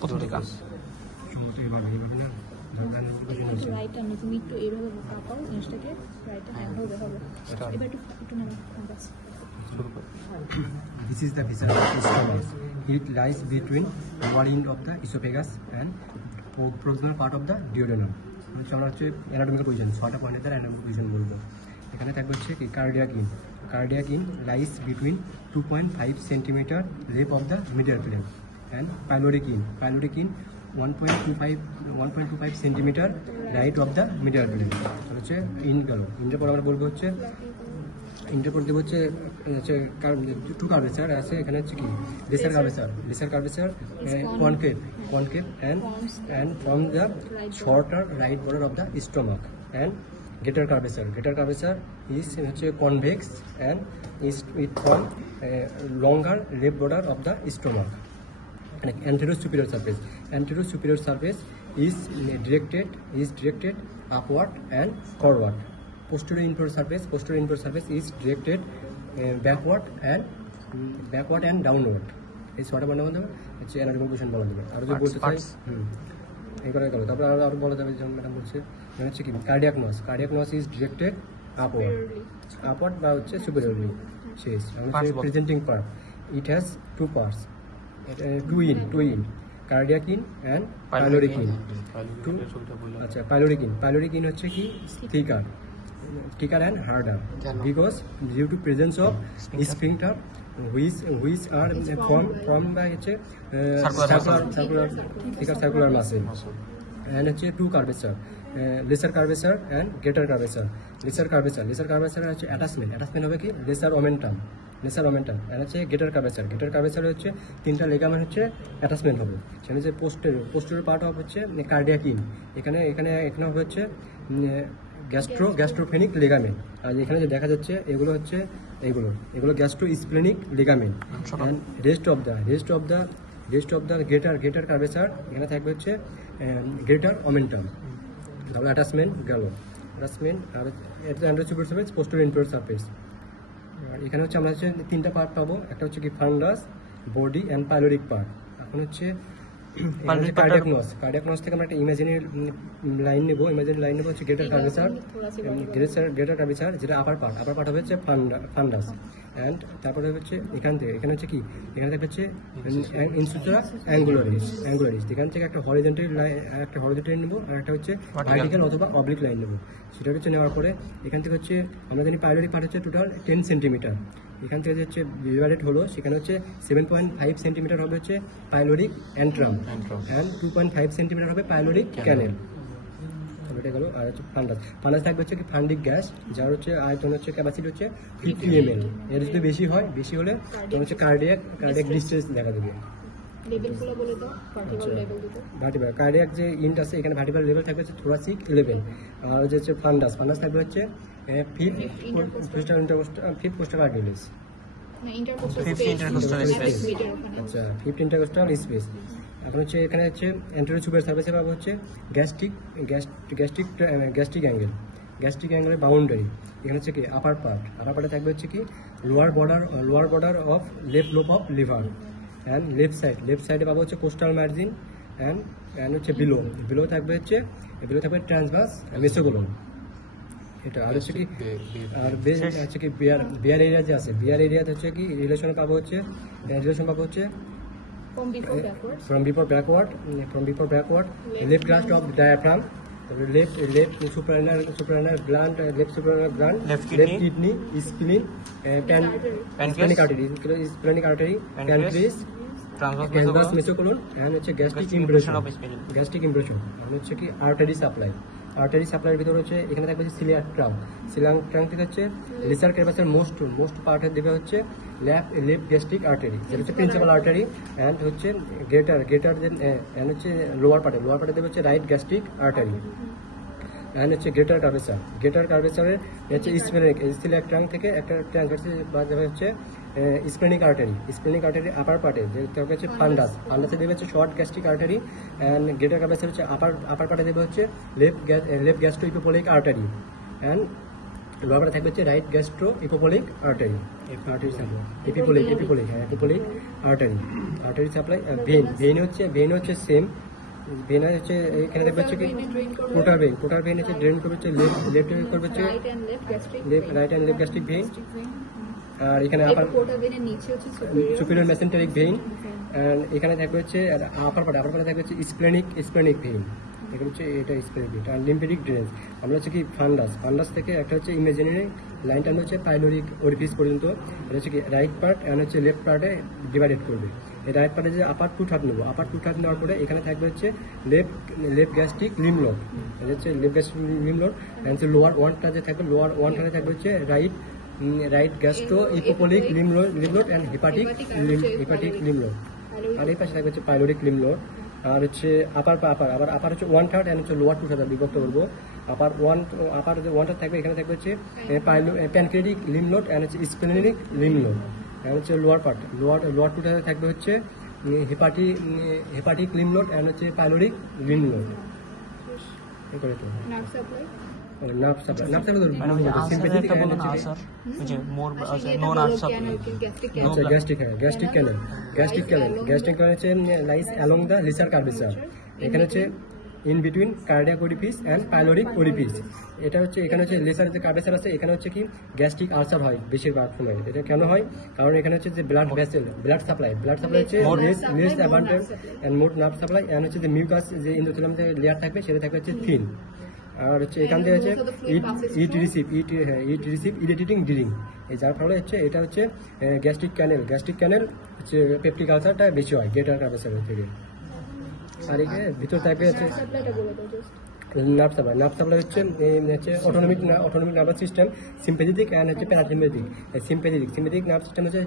কত টাকা right turn তুমি একটু এইভাবে কাঁপাও জিনিসটাকে রাইট টার্ন হবে হবে এবার একটু নাও বাস শুরু করো This is the visa esophagus. It lies between lower end of the esophagus and proximal part of the duodenum. চলো হচ্ছে অ্যানাটমিক্যাল পজিশন 6টা পয়েন্টের দ্বারা অ্যানাটমিক্যাল পজিশন বলবো। এখানে থাকবে হচ্ছে কি cardiac end lies between 2.5 centimetre left of the medial plane and pyloric end 1.25 centimetre right of the medial plane. হচ্ছে ইন গেল ইনটার পর আমরা বলবো হচ্ছে ইন্টারপোর্টিভ হচ্ছে টু কার্ভেচার আছে এখানে হচ্ছে কি lesser curvature concave and from the shorter right border of the stomach and greater curvature is হচ্ছে convex and is with from longer left border of the stomach. Anterior superior surface is directed upward and forward. Posterior inferior surface is directed backward and downward. এই ছয়টা বলা যাবে হচ্ছে anatomical position বলা যাবে। আর যদি বলতে চাই এই করে গেল তারপর আরো বলা যাবে যেমন ম্যাডাম বলছে হচ্ছে কি কার্ডিয়াক নস ইজ ডিরেক্টেড আপওয়ার্ড বা হচ্ছে সুপিরিয়রলি শেষ presenting part it has to parts two in cardiac in and pyloric in আচ্ছা pyloric in হচ্ছে কি thicker and harder because due to presence of sphincter which are from by হচ্ছে circular muscle and হচ্ছে two curvature lesser curvature and greater curvature lesser curvature হচ্ছে attachment হবে কি lesser omentum আর হচ্ছে greater curvature হচ্ছে তিনটা লেগামেন্ট হচ্ছে অ্যাটাচমেন্ট হবে সেটা হচ্ছে পোস্টেরিয়র পার্ট অফ হচ্ছে কার্ডিয়াক ইন এখানে হবে হচ্ছে গ্যাস্ট্রোফেনিক লেগামেন্ট আর এখানে যে দেখা যাচ্ছে এগুলো হচ্ছে এগুলো gastrosplenic ligament and rest of the greater curvature এখানে থাকবে হচ্ছে গ্রেটার ওমেন্টাম তাহলে অ্যাটাচমেন্ট আর anterior surface posterior inferior surface. এখানে হচ্ছে আমরা হচ্ছে তিনটা পার্ট পাবো একটা হচ্ছে কি ফান্ডাস বডি অ্যান্ড পাইলোরিক পার্ট। এখন হচ্ছে কার্ডিয়াক নস থেকে আমরা একটা ইমাজিনারি লাইন নেবো হচ্ছে গ্রেটার কার্ভেচার যেটা আপার পার্ট হবে হচ্ছে ফান্ডাস অ্যান্ড তারপরে হচ্ছে এখানে হচ্ছে কি এখানে থেকে হচ্ছে ইনসুট্রা অ্যাঙ্গুলারিস এখান থেকে একটা হরিজন্টাল নেবো আর একটা হচ্ছে ভার্টিক্যাল অথবা অবলিক লাইন নেবো সেটা হচ্ছে নেওয়ার পরে এখান থেকে হচ্ছে আমরা জানি পাইলোরিক পার্ট হচ্ছে টোটাল 10 সেন্টিমিটার এখান থেকে হচ্ছে ডিভাইডেড হলো সেখানে হচ্ছে 7.5 সেন্টিমিটার হবে হচ্ছে পাইলোরিক অ্যান্ট্রাম অ্যান্ড 2.5 সেন্টিমিটার হবে পাইলোরিক ক্যানেল। এটা গেল আর হচ্ছে ফান্ডাস থাকবে হচ্ছে কি ফান্ডিক গ্যাস যার হচ্ছে আয়তন হচ্ছে ক্যাপাসিটি হচ্ছে 50 ml এর যদি বেশি হলে তখন হচ্ছে কার্ডিয়াক ডিস্ট্রেস দেখা দেবে। লেভেলগুলো বলে দাও ভার্টিব্রাল কার্ডিয়াক যে ইন্ট আছে এখানে ভার্টিব্রাল লেভেল থাকবে হচ্ছে থোরাসিক লেভেল আর হচ্ছে ফান্ডাস থাকবে হচ্ছে ফিফথ কোস্টাল আর্টারিস আচ্ছা ফিফথ ইন্টারকোস্টাল স্পেস। এখন হচ্ছে এখানে হচ্ছে অ্যান্টেরিয়র সুপিরিয়র সারফেসে পাবো হচ্ছে গ্যাস্ট্রিক অ্যাঙ্গেলের বাউন্ডারি এখানে হচ্ছে কি আপার পার্টে থাকবে হচ্ছে কি lower border of left lobe of liver and left সাইডে পাবো হচ্ছে কোস্টাল মার্জিন অ্যান্ড হচ্ছে বিলো থাকবে ট্রান্সভার্স মেসোকোলন এটা আর হচ্ছে কি আর হচ্ছে কি বিয়ার এরিয়া যে আছে বিয়ার এরিয়াতে হচ্ছে কি রিলেশন পাবো হচ্ছে from before backward left gust of diaphragm left suprarenal gland left kidney spleen splenic artery pancreas transverse mesocolon and হচ্ছে gastric impression আর হচ্ছে কি artery সাপ্লাইয়ের ভিতরে হচ্ছে এখানে থাকবে সিলিয়াক ট্রাঙ্ক থেকে হচ্ছে লেসার কার্ভেচার মোস্ট পার্ট দেবে হচ্ছে লেফট গ্যাস্ট্রিক আর্টারি যেটা হচ্ছে প্রিন্সিপাল আর্টারি অ্যান্ড হচ্ছে গ্রেটার অ্যান্ড হচ্ছে লোয়ার পার্টে দেবে হচ্ছে রাইট গ্যাস্ট্রিক আর্টারি অ্যান্ড হচ্ছে গ্রেটার কার্ভেচারের হচ্ছে সিলিয়াক ট্রাঙ্ক থেকে একটা ট্রান্সভার্সে যাবে হচ্ছে স্প্লেনিক আর্টারি আপার পার্টে যেটা হচ্ছে ফান্ডাসে দেবে হচ্ছে short gastric artery and greater curvature হচ্ছে আপার পার্টে দেবে হচ্ছে left gastroepiploic artery and lower পার্টে থাকবে হচ্ছে right gastroepiploic artery, artery supply, epiploic হ্যাঁ এপিপলিক আর্টারি সাপ্লাই। ভেন হচ্ছে সেম, ভেন হচ্ছে এখানে থাকবে হচ্ছে কি পোর্টাল ভেন হচ্ছে ড্রেন করবে হচ্ছে লেফট করবে হচ্ছে right and left gastric right and left gastric vein. আর এখানে এরপর পোর্টাল ভেনের নিচে হচ্ছে সুপিরিয়র মেসেন্টেরিক ভেইন, এন্ড এখানে থাকবে হচ্ছে আপার পার্টে থাকবে হচ্ছে স্প্লেনিক ভেইন, এখানে হচ্ছে এটা স্প্লেনিক ভেইন। আর লিম্ফেটিক ড্রেনেজ আমরা হচ্ছে কি ফান্ডাস থেকে একটা হচ্ছে ইমাজিনারি লাইনটা হচ্ছে পাইলোরিক ওরিফিস পর্যন্ত, এটা হচ্ছে কি রাইট পার্ট এন্ড হচ্ছে লেফট পার্টে ডিভাইডেড করবে। এই রাইট পার্টে যে আপার টু থার্ড নেবো, আপার টু থার্ড নেওয়ার পরে এখানে থাকবে হচ্ছে লেফট গ্যাস্ট্রিক লিম্ফ নোড, এটা হচ্ছে left gastric lymph node. And lower ওয়ানটা যে থাকবে লোয়ার ওয়ানটাতে থাকবে হচ্ছে right gastroepiploic lymph node and hepatic lymph node. আর এই পাশে থাকবে হচ্ছে পাইলোরিক লিম্ফ নোড। আর হচ্ছে আপার হচ্ছে 1/3 এন্ড হচ্ছে লোয়ার 2/3 বিভক্ত করবো। আপার যে 1/3 থাকবে এখানে থাকবে হচ্ছে প্যানক্রিয়াটিক লিম্ফ নোড এন্ড হচ্ছে স্প্লেনিক লিম্ফ নোড। এন্ড হচ্ছে লোয়ার 2/3 থাকবে হচ্ছে হেপাটিক লিম্ফ নোড এন্ড হচ্ছে পাইলোরিক লিম্ফ নোড। এই করে তো নার্ভ সাপ্লাই নার্ভ সাপ্লাই মানে ওই আনসারের একটা বলো না আনসার ওই যে মোর নো নার্ভ সাপ্লাই আচ্ছা গ্যাস্ট্রিক ক্যানেল হচ্ছে lies along the lesser curvature, এখানে হচ্ছে in between cardiac orifice and pyloric orifice. এটা হচ্ছে এখানে হচ্ছে লিসার যে কার্ভেচার আছে, এখানে হচ্ছে কি গ্যাস্ট্রিক আলসার হয় বেশিরভাগ সময়। এটা কেন হয়? কারণ এখানে হচ্ছে যে ব্লাড সাপ্লাই হচ্ছে less abundant and more nerve supply and হচ্ছে যে মিউকাস যে এন্ডোথেলিয়াম যে লেয়ার থাকবে সেটা থাকবে হচ্ছে থিন। আর হচ্ছে এখান থেকে হচ্ছে ইট রিসিভ ইরিটেটিং ডিরিং, এই যার ফলে হচ্ছে এটা হচ্ছে গ্যাস্ট্রিক ক্যানেল হচ্ছে পেপটিক আলসারটা বেশি হয় গ্রেটার কার্ভেচারের থেকে। আর এখানে ভিতর থাকবে হচ্ছে সাপ্লাইটা বলে দাও জাস্ট। নার্ভ সাপ্লাই হচ্ছে autonomic nervous system, sympathetic and হচ্ছে প্যারাসিম্প্যাথেটিক। সিম্প্যাথেটিক নার্ভ সিস্টেম হচ্ছে